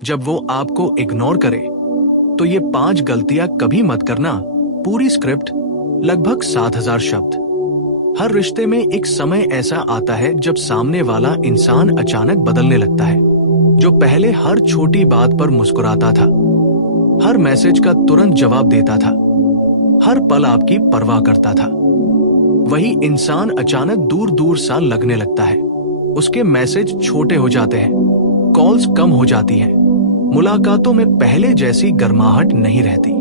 जब वो आपको इग्नोर करे तो ये 5 गलतियां कभी मत करना। पूरी स्क्रिप्ट लगभग 7000 शब्द। हर रिश्ते में एक समय ऐसा आता है जब सामने वाला इंसान अचानक बदलने लगता है। जो पहले हर छोटी बात पर मुस्कुराता था, हर मैसेज का तुरंत जवाब देता था, हर पल आपकी परवाह करता था, वही इंसान अचानक दूर दूर सा लगने लगता है। उसके मैसेज छोटे हो जाते हैं, कॉल्स कम हो जाती हैं, मुलाकातों में पहले जैसी गर्माहट नहीं रहती।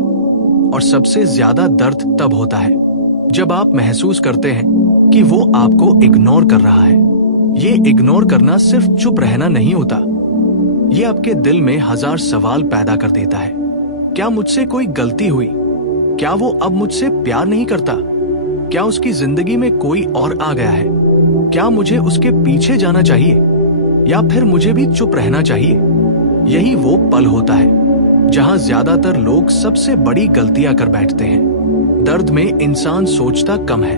और सबसे ज्यादा दर्द तब होता है जब आप महसूस करते हैं कि वो आपको इग्नोर कर रहा है। ये इग्नोर करना सिर्फ चुप रहना नहीं होता, ये आपके दिल में 1000 सवाल पैदा कर देता है। क्या मुझसे कोई गलती हुई? क्या वो अब मुझसे प्यार नहीं करता? क्या उसकी जिंदगी में कोई और आ गया है? क्या मुझे उसके पीछे जाना चाहिए या फिर मुझे भी चुप रहना चाहिए? यही वो पल होता है जहां ज्यादातर लोग सबसे बड़ी गलतियां कर बैठते हैं। दर्द में इंसान सोचता कम है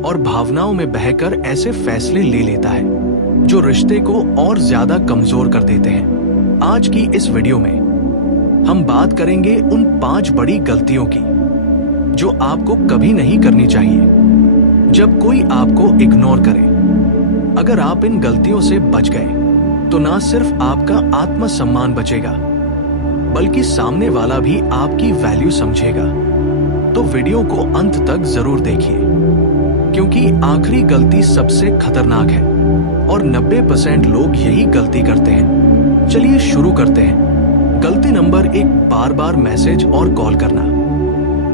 और भावनाओं में बहकर ऐसे फैसले ले लेता है जो रिश्ते को और ज्यादा कमजोर कर देते हैं। आज की इस वीडियो में हम बात करेंगे उन 5 बड़ी गलतियों की जो आपको कभी नहीं करनी चाहिए जब कोई आपको इग्नोर करे। अगर आप इन गलतियों से बच गए तो ना सिर्फ आपका आत्मसम्मान बचेगा बल्कि सामने वाला भी आपकी वैल्यू समझेगा। तो वीडियो को अंत तक जरूर देखिए क्योंकि आखिरी गलती सबसे खतरनाक है और 90% लोग यही गलती करते हैं। चलिए शुरू करते हैं। गलती नंबर 1, बार बार मैसेज और कॉल करना।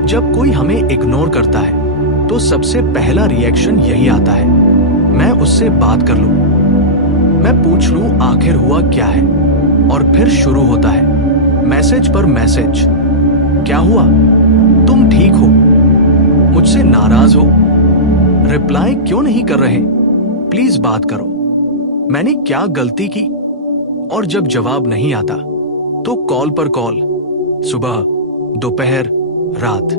जब कोई हमें इग्नोर करता है तो सबसे पहला रिएक्शन यही आता है, मैं उससे बात कर लूं, मैं पूछ लूं आखिर हुआ क्या है। और फिर शुरू होता है मैसेज पर मैसेज। क्या हुआ? तुम ठीक हो? मुझसे नाराज हो? रिप्लाई क्यों नहीं कर रहे? प्लीज बात करो। मैंने क्या गलती की? और जब जवाब नहीं आता तो कॉल पर कॉल, सुबह, दोपहर, रात।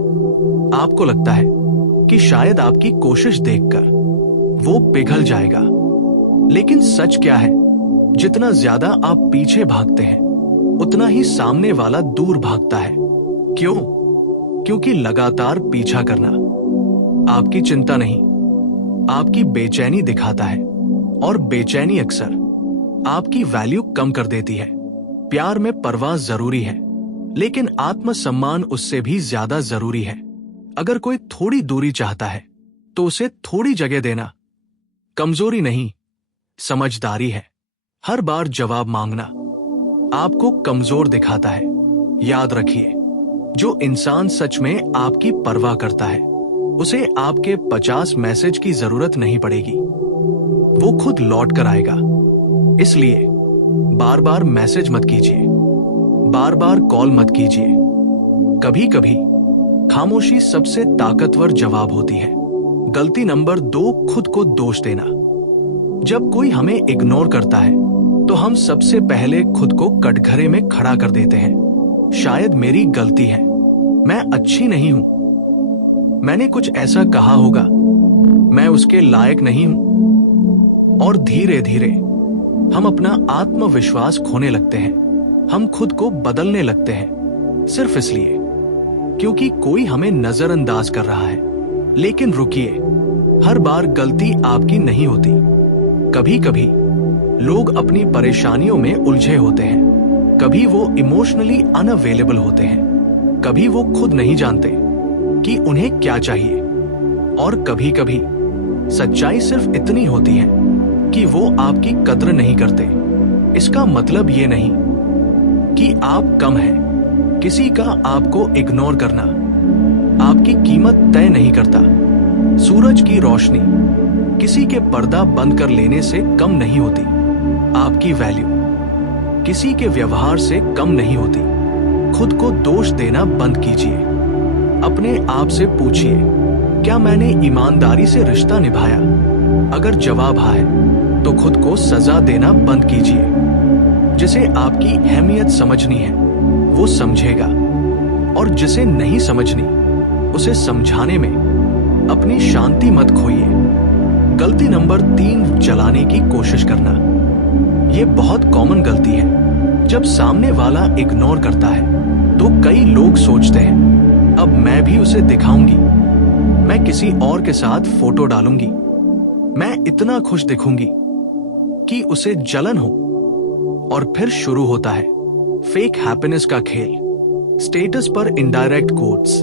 आपको लगता है कि शायद आपकी कोशिश देखकर वो पिघल जाएगा, लेकिन सच क्या है? जितना ज्यादा आप पीछे भागते हैं उतना ही सामने वाला दूर भागता है। क्यों? क्योंकि लगातार पीछा करना आपकी चिंता नहीं, आपकी बेचैनी दिखाता है और बेचैनी अक्सर आपकी वैल्यू कम कर देती है। प्यार में परवाह जरूरी है लेकिन आत्मसम्मान उससे भी ज्यादा जरूरी है। अगर कोई थोड़ी दूरी चाहता है तो उसे थोड़ी जगह देना कमजोरी नहीं, समझदारी है। हर बार जवाब मांगना आपको कमजोर दिखाता है। याद रखिए, जो इंसान सच में आपकी परवाह करता है उसे आपके 50 मैसेज की जरूरत नहीं पड़ेगी, वो खुद लौट कर आएगा। इसलिए बार बार मैसेज मत कीजिए, बार बार कॉल मत कीजिए। कभी कभी खामोशी सबसे ताकतवर जवाब होती है। गलती नंबर 2, खुद को दोष देना। जब कोई हमें इग्नोर करता है तो हम सबसे पहले खुद को कटघरे में खड़ा कर देते हैं। शायद मेरी गलती है, मैं अच्छी नहीं हूं, मैंने कुछ ऐसा कहा होगा, मैं उसके लायक नहीं हूं। और धीरे धीरे हम अपना आत्मविश्वास खोने लगते हैं। हम खुद को बदलने लगते हैं सिर्फ इसलिए क्योंकि कोई हमें नजरअंदाज कर रहा है। लेकिन रुकिए, हर बार गलती आपकी नहीं होती। कभी कभी लोग अपनी परेशानियों में उलझे होते हैं, कभी वो इमोशनली अनअवेलेबल होते हैं, कभी वो खुद नहीं जानते कि उन्हें क्या चाहिए। और कभी कभी सच्चाई सिर्फ इतनी होती है कि वो आपकी कद्र नहीं करते। इसका मतलब ये नहीं कि आप कम हैं। किसी का आपको इग्नोर करना आपकी कीमत तय नहीं करता। सूरज की रोशनी किसी के पर्दा बंद कर लेने से कम नहीं होती। आपकी वैल्यू किसी के व्यवहार से कम नहीं होती। खुद को दोष देना बंद कीजिए। अपने आप से पूछिए, क्या मैंने ईमानदारी से रिश्ता निभाया? अगर जवाब हाँ है तो खुद को सजा देना बंद कीजिए। जिसे आपकी अहमियत समझनी है वो समझेगा और जिसे नहीं समझनी उसे समझाने में अपनी शांति मत खोइए। गलती नंबर 3, जलाने की कोशिश करना। ये बहुत कॉमन गलती है। जब सामने वाला इग्नोर करता है तो कई लोग सोचते हैं अब मैं भी उसे दिखाऊंगी, मैं किसी और के साथ फोटो डालूंगी, मैं इतना खुश दिखूंगी कि उसे जलन हो। और फिर शुरू होता है फेक हैप्पीनेस का खेल। स्टेटस पर इनडायरेक्ट कोट्स,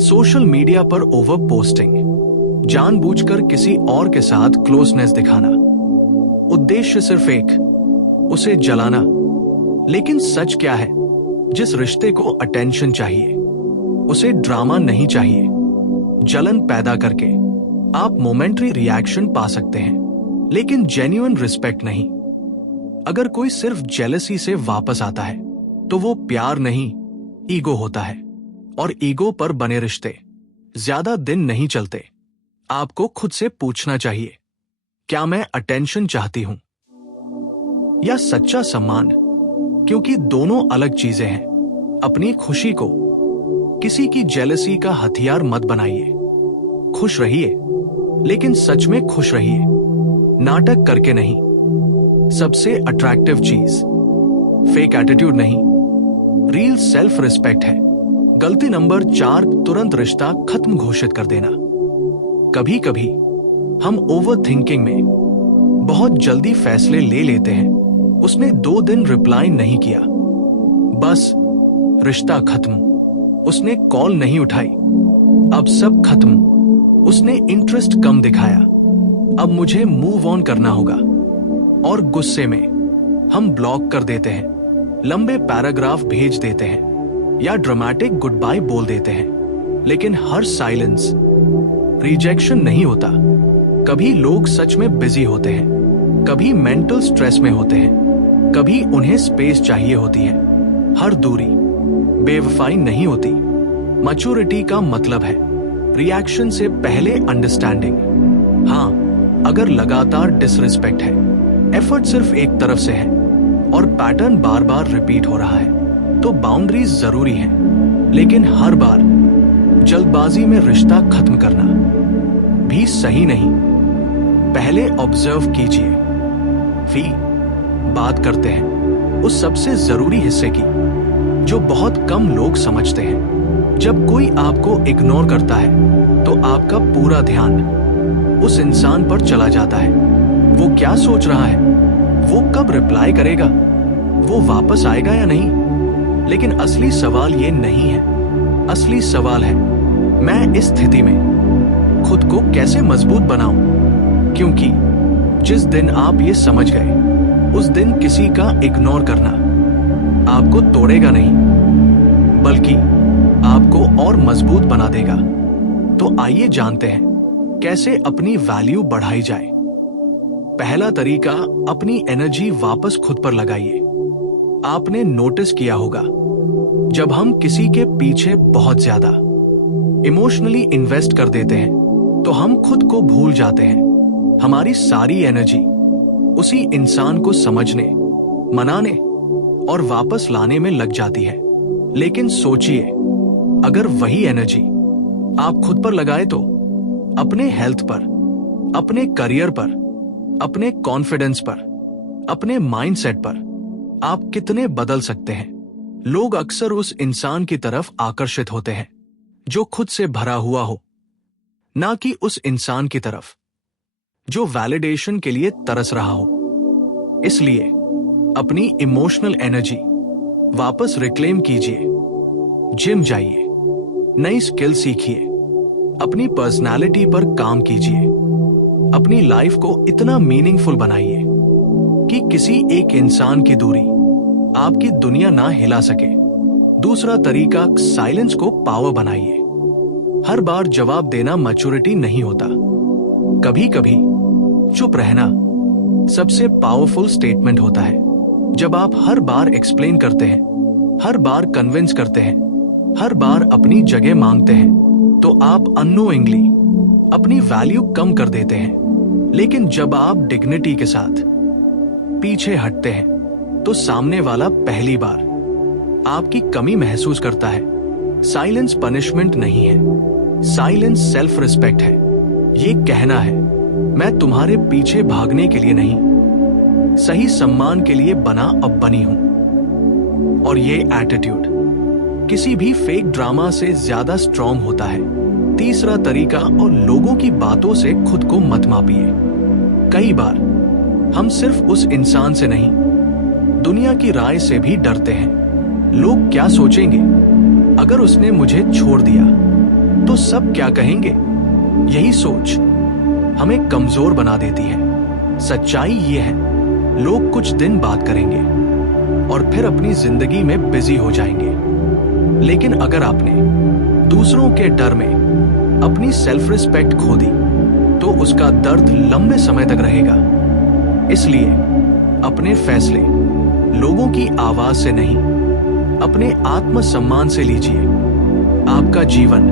सोशल मीडिया पर ओवर पोस्टिंग, जानबूझकर किसी और के साथ क्लोजनेस दिखाना, उद्देश्य सिर्फ एक, उसे जलाना। लेकिन सच क्या है? जिस रिश्ते को अटेंशन चाहिए उसे ड्रामा नहीं चाहिए। जलन पैदा करके आप मोमेंटरी रिएक्शन पा सकते हैं, लेकिन जेन्युइन रिस्पेक्ट नहीं। अगर कोई सिर्फ जेलसी से वापस आता है तो वो प्यार नहीं, ईगो होता है। और ईगो पर बने रिश्ते ज्यादा दिन नहीं चलते। आपको खुद से पूछना चाहिए, क्या मैं अटेंशन चाहती हूं या सच्चा सम्मान? क्योंकि दोनों अलग चीजें हैं। अपनी खुशी को किसी की जेलसी का हथियार मत बनाइए। खुश रहिए, लेकिन सच में खुश रहिए, नाटक करके नहीं। सबसे अट्रैक्टिव चीज फेक एटीट्यूड नहीं, रियल सेल्फ रिस्पेक्ट है। गलती नंबर 4, तुरंत रिश्ता खत्म घोषित कर देना। कभी कभी हम ओवर थिंकिंग में बहुत जल्दी फैसले ले लेते हैं। उसने 2 दिन रिप्लाई नहीं किया, बस रिश्ता खत्म। उसने कॉल नहीं उठाई, अब सब खत्म। उसने इंटरेस्ट कम दिखाया, अब मुझे मूव ऑन करना होगा। और गुस्से में हम ब्लॉक कर देते हैं, लंबे पैराग्राफ भेज देते हैं या ड्रामेटिक गुड बाय बोल देते हैं। लेकिन हर साइलेंस रिजेक्शन नहीं होता। कभी लोग सच में बिजी होते हैं, कभी मेंटल स्ट्रेस में होते हैं, कभी उन्हें स्पेस चाहिए होती है। हर दूरी बेवफाई नहीं होती। मैच्योरिटी का मतलब है रिएक्शन से पहले अंडरस्टैंडिंग। हाँ, अगर लगातार डिसरिस्पेक्ट है, एफर्ट सिर्फ एक तरफ से है और पैटर्न बार बार रिपीट हो रहा है, तो बाउंड्रीज जरूरी है। लेकिन हर बार जल्दबाजी में रिश्ता खत्म करना भी सही नहीं। पहले ऑब्जर्व कीजिए, फिर बात करते हैं उस सबसे जरूरी हिस्से की जो बहुत कम लोग समझते हैं। जब कोई आपको इग्नोर करता है तो आपका पूरा ध्यान उस इंसान पर चला जाता है। वो क्या सोच रहा है, वो कब रिप्लाई करेगा, वो वापस आएगा या नहीं। लेकिन असली सवाल ये नहीं है। असली सवाल है, मैं इस स्थिति में खुद को कैसे मजबूत बनाऊं? क्योंकि जिस दिन आप ये समझ गए, उस दिन किसी का इग्नोर करना आपको तोड़ेगा नहीं, बल्कि आपको और मजबूत बना देगा। तो आइए जानते हैं कैसे अपनी वैल्यू बढ़ाई जाए। पहला तरीका, अपनी एनर्जी वापस खुद पर लगाइए। आपने नोटिस किया होगा, जब हम किसी के पीछे बहुत ज्यादा इमोशनली इन्वेस्ट कर देते हैं तो हम खुद को भूल जाते हैं। हमारी सारी एनर्जी उसी इंसान को समझने, मनाने और वापस लाने में लग जाती है। लेकिन सोचिए, अगर वही एनर्जी आप खुद पर लगाए तो अपने हेल्थ पर, अपने करियर पर, अपने कॉन्फिडेंस पर, अपने माइंडसेट पर आप कितने बदल सकते हैं। लोग अक्सर उस इंसान की तरफ आकर्षित होते हैं जो खुद से भरा हुआ हो, ना कि उस इंसान की तरफ जो वैलिडेशन के लिए तरस रहा हो। इसलिए अपनी इमोशनल एनर्जी वापस रिक्लेम कीजिए। जिम जाइए, नई स्किल सीखिए, अपनी पर्सनालिटी पर काम कीजिए, अपनी लाइफ को इतना मीनिंगफुल बनाइए कि किसी एक इंसान की दूरी आपकी दुनिया ना हिला सके। दूसरा तरीका, साइलेंस को पावर बनाइए। हर बार जवाब देना मैच्योरिटी नहीं होता। कभी कभी चुप रहना सबसे पावरफुल स्टेटमेंट होता है। जब आप हर बार एक्सप्लेन करते हैं, हर बार कन्विंस करते हैं, हर बार अपनी जगह मांगते हैं, तो आप अननोइंगली अपनी वैल्यू कम कर देते हैं। लेकिन जब आप डिग्निटी के साथ पीछे हटते हैं तो सामने वाला पहली बार आपकी कमी महसूस करता है। साइलेंस पनिशमेंट नहीं है, साइलेंस सेल्फ रिस्पेक्ट है। ये कहना है, मैं तुम्हारे पीछे भागने के लिए नहीं, सही सम्मान के लिए बना अब बनी हूं। और ये एटीट्यूड किसी भी फेक ड्रामा से ज्यादा स्ट्रॉन्ग होता है। तीसरा तरीका, और लोगों की बातों से खुद को मत मापिए। कई बार हम सिर्फ उस इंसान से नहीं, दुनिया की राय से भी डरते हैं। लोग क्या सोचेंगे? अगर उसने मुझे छोड़ दिया तो सब क्या कहेंगे? यही सोच हमें कमजोर बना देती है। सच्चाई ये है, लोग कुछ दिन बात करेंगे और फिर अपनी जिंदगी में बिजी हो जाएंगे। लेकिन अगर आपने दूसरों के डर में अपनी सेल्फ रिस्पेक्ट खो दी तो उसका दर्द लंबे समय तक रहेगा। इसलिए अपने फैसले लोगों की आवाज से नहीं, अपने आत्मसम्मान से लीजिए। आपका जीवन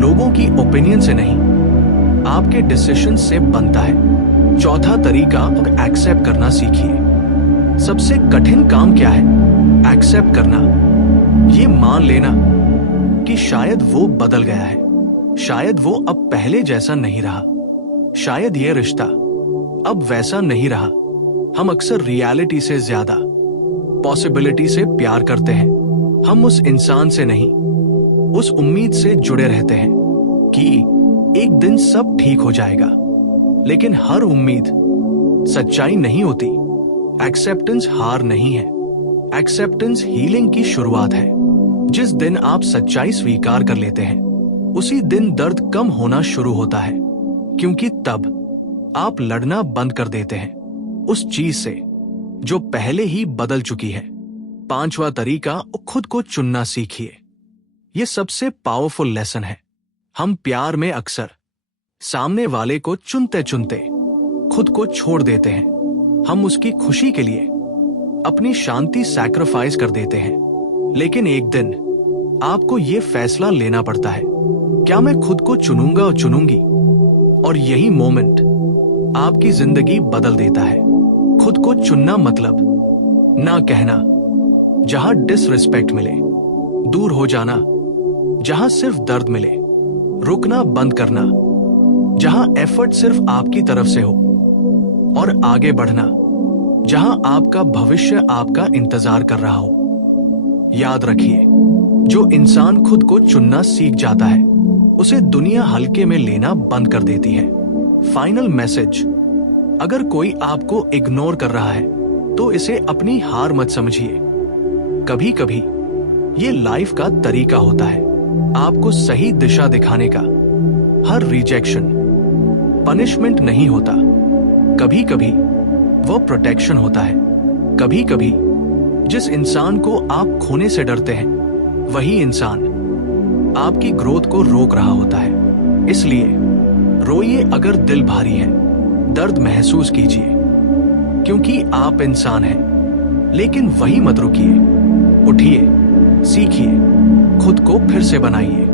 लोगों की ओपिनियन से नहीं, आपके डिसीजन से बनता है। चौथा तरीका, एक्सेप्ट करना सीखिए। सबसे कठिन काम क्या है? एक्सेप्ट करना। ये मान लेना कि शायद वो बदल गया है, शायद वो अब पहले जैसा नहीं रहा, शायद ये रिश्ता अब वैसा नहीं रहा। हम अक्सर रियलिटी से ज्यादा पॉसिबिलिटी से प्यार करते हैं। हम उस इंसान से नहीं, उस उम्मीद से जुड़े रहते हैं कि एक दिन सब ठीक हो जाएगा। लेकिन हर उम्मीद सच्चाई नहीं होती। एक्सेप्टेंस हार नहीं है, एक्सेप्टेंस हीलिंग की शुरुआत है। जिस दिन आप सच्चाई स्वीकार कर लेते हैं, उसी दिन दर्द कम होना शुरू होता है, क्योंकि तब आप लड़ना बंद कर देते हैं उस चीज से जो पहले ही बदल चुकी है। पांचवा तरीका, खुद को चुनना सीखिए। यह सबसे पावरफुल लेसन है। हम प्यार में अक्सर सामने वाले को चुनते चुनते खुद को छोड़ देते हैं। हम उसकी खुशी के लिए अपनी शांति सैक्रिफाइस कर देते हैं। लेकिन एक दिन आपको यह फैसला लेना पड़ता है, क्या मैं खुद को चुनूंगा और चुनूंगी? और यही मोमेंट आपकी जिंदगी बदल देता है। खुद को चुनना मतलब ना कहना जहां डिसरिस्पेक्ट मिले, दूर हो जाना जहां सिर्फ दर्द मिले, रुकना बंद करना जहां एफर्ट सिर्फ आपकी तरफ से हो, और आगे बढ़ना जहां आपका भविष्य आपका इंतजार कर रहा हो। याद रखिए, जो इंसान खुद को चुनना सीख जाता है, उसे दुनिया हल्के में लेना बंद कर देती है। फाइनल मैसेज, अगर कोई आपको इग्नोर कर रहा है तो इसे अपनी हार मत समझिए। कभी कभी ये लाइफ का तरीका होता है, आपको सही दिशा दिखाने का। हर रिजेक्शन पनिशमेंट नहीं होता, कभी कभी वो प्रोटेक्शन होता है। कभी कभी जिस इंसान को आप खोने से डरते हैं, वही इंसान आपकी ग्रोथ को रोक रहा होता है। इसलिए रोइए अगर दिल भारी है, दर्द महसूस कीजिए, क्योंकि आप इंसान हैं। लेकिन वही मत रुकिए, उठिए, सीखिए, खुद को फिर से बनाइए,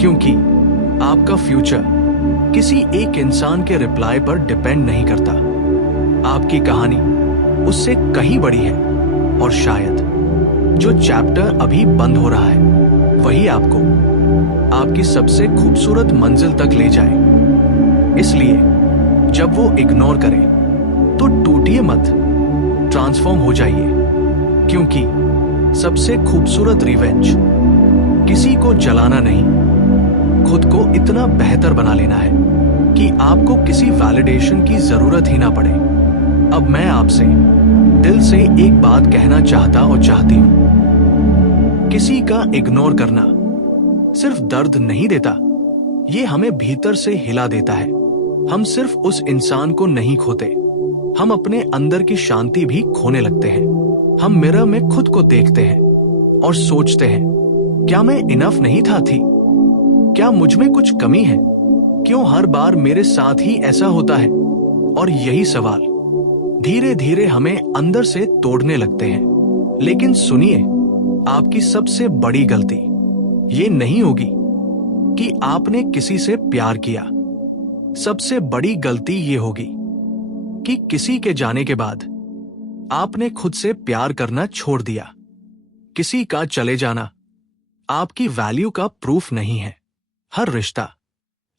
क्योंकि आपका फ्यूचर किसी एक इंसान के रिप्लाई पर डिपेंड नहीं करता। आपकी कहानी उससे कहीं बड़ी है, और शायद जो चैप्टर अभी बंद हो रहा है वही आपको आपकी सबसे खूबसूरत मंजिल तक ले जाए। इसलिए जब वो इग्नोर करे तो टूटिए मत, ट्रांसफॉर्म हो जाइए, क्योंकि सबसे खूबसूरत रिवेंज किसी को जलाना नहीं, खुद को इतना बेहतर बना लेना है कि आपको किसी वैलिडेशन की जरूरत ही ना पड़े। अब मैं आपसे दिल से एक बात कहना चाहता और चाहती हूं, किसी का इग्नोर करना सिर्फ दर्द नहीं देता, ये हमें भीतर से हिला देता है। हम सिर्फ उस इंसान को नहीं खोते, हम अपने अंदर की शांति भी खोने लगते हैं। हम मिरर में खुद को देखते हैं और सोचते हैं, क्या मैं इनफ नहीं था थी? क्या मुझ में कुछ कमी है? क्यों हर बार मेरे साथ ही ऐसा होता है? और यही सवाल धीरे धीरे हमें अंदर से तोड़ने लगते हैं। लेकिन सुनिए, आपकी सबसे बड़ी गलती ये नहीं होगी कि आपने किसी से प्यार किया। सबसे बड़ी गलती ये होगी कि किसी के जाने के बाद आपने खुद से प्यार करना छोड़ दिया। किसी का चले जाना आपकी वैल्यू का प्रूफ नहीं है। हर रिश्ता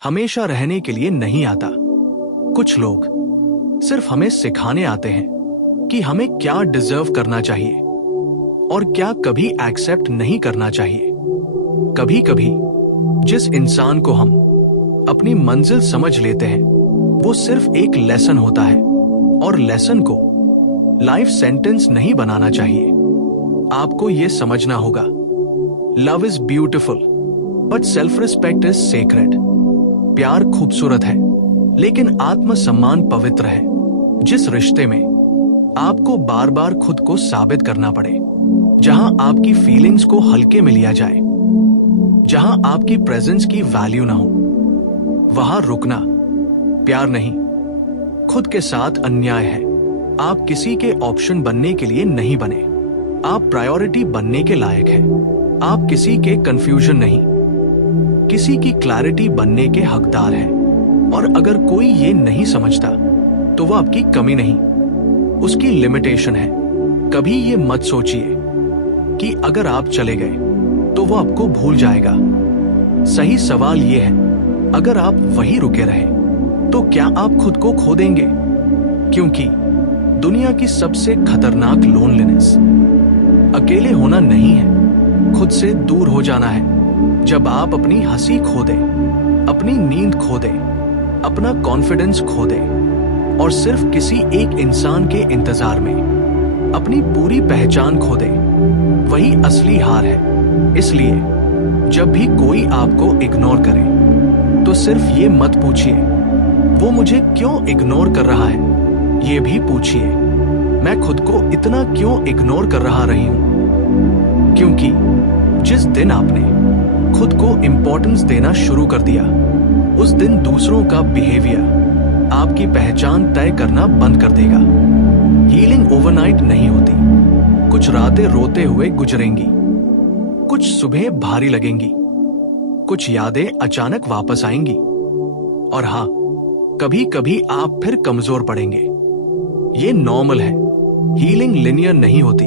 हमेशा रहने के लिए नहीं आता। कुछ लोग सिर्फ हमें सिखाने आते हैं कि हमें क्या डिजर्व करना चाहिए। और क्या कभी एक्सेप्ट नहीं करना चाहिए। कभी कभी जिस इंसान को हम अपनी मंजिल समझ लेते हैं वो सिर्फ एक लेसन होता है, और लेसन को लाइफ सेंटेंस नहीं बनाना चाहिए। आपको यह समझना होगा, love is beautiful but self respect is sacred. प्यार खूबसूरत है लेकिन आत्मसम्मान पवित्र है। जिस रिश्ते में आपको बार बार खुद को साबित करना पड़े, जहां आपकी फीलिंग्स को हल्के में लिया जाए, जहां आपकी प्रेजेंस की वैल्यू ना हो, वहां रुकना प्यार नहीं, खुद के साथ अन्याय है। आप किसी के ऑप्शन बनने के लिए नहीं बने, आप प्रायोरिटी बनने के लायक हैं। आप किसी के कंफ्यूजन नहीं, किसी की क्लैरिटी बनने के हकदार हैं। और अगर कोई ये नहीं समझता तो वह आपकी कमी नहीं, उसकी लिमिटेशन है। कभी ये मत सोचिए कि अगर आप चले गए तो वो आपको भूल जाएगा। सही सवाल ये है, अगर आप वहीं रुके रहे तो क्या आप खुद को खो देंगे? क्योंकि दुनिया की सबसे खतरनाक लोनलीनेस अकेले होना नहीं है, खुद से दूर हो जाना है। जब आप अपनी हंसी खो दे, अपनी नींद खो दे, अपना कॉन्फिडेंस खो दे और सिर्फ किसी एक इंसान के इंतजार में अपनी पूरी पहचान खो दे, वही असली हार है। इसलिए जब भी कोई आपको इग्नोर करे तो सिर्फ ये मत पूछिए वो मुझे क्यों इग्नोर कर रहा है, ये भी पूछिए मैं खुद को इतना क्यों इग्नोर कर रही हूं। क्योंकि जिस दिन आपने खुद को इंपॉर्टेंस देना शुरू कर दिया, उस दिन दूसरों का बिहेवियर आपकी पहचान तय करना बंद कर देगा। हीलिंग ओवरनाइट नहीं होती। कुछ रातें रोते हुए गुजरेंगी, कुछ सुबह भारी लगेंगी, कुछ यादें अचानक वापस आएंगी, और हाँ, कभी कभी आप फिर कमजोर पड़ेंगे। ये नॉर्मल है। हीलिंग लिनियर नहीं होती,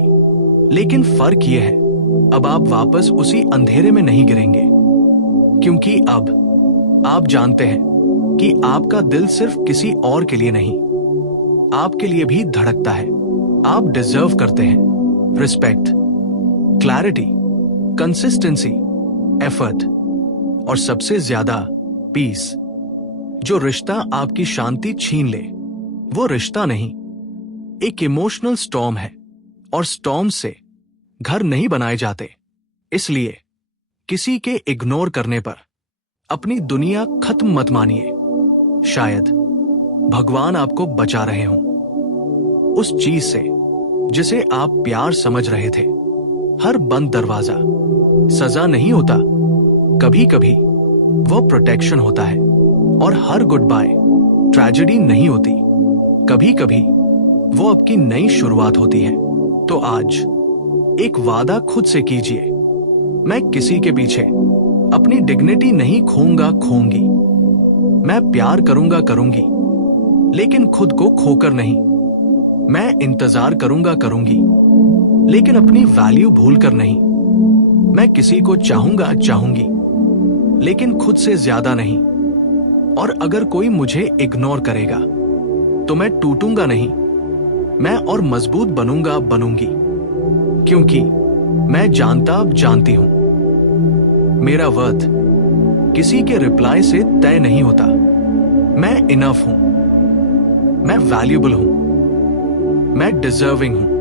लेकिन फर्क ये है, अब आप वापस उसी अंधेरे में नहीं गिरेंगे, क्योंकि अब आप जानते हैं कि आपका दिल सिर्फ किसी और के लिए नहीं, आपके लिए भी धड़कता है। आप डिजर्व करते हैं रिस्पेक्ट, क्लैरिटी, कंसिस्टेंसी, एफर्ट और सबसे ज्यादा पीस। जो रिश्ता आपकी शांति छीन ले वो रिश्ता नहीं, एक इमोशनल स्टॉर्म है, और स्टॉर्म से घर नहीं बनाए जाते। इसलिए किसी के इग्नोर करने पर अपनी दुनिया खत्म मत मानिए। शायद भगवान आपको बचा रहे हों उस चीज से जिसे आप प्यार समझ रहे थे। हर बंद दरवाजा सजा नहीं होता, कभी कभी वो प्रोटेक्शन होता है। और हर गुड बाय ट्रेजेडी नहीं होती, कभी कभी वो आपकी नई शुरुआत होती है। तो आज एक वादा खुद से कीजिए, मैं किसी के पीछे अपनी डिग्निटी नहीं खोऊंगी। मैं प्यार करूंगी, लेकिन खुद को खोकर नहीं। मैं इंतजार करूंगी, लेकिन अपनी वैल्यू भूलकर नहीं। मैं किसी को चाहूंगी, लेकिन खुद से ज्यादा नहीं। और अगर कोई मुझे इग्नोर करेगा तो मैं टूटूंगा नहीं, मैं और मजबूत बनूंगी, क्योंकि मैं जानती हूं मेरा वर्थ किसी के रिप्लाई से तय नहीं होता। मैं इनफ हूं, मैं वैल्यूएबल हूं, मैं डिजर्विंग हूं।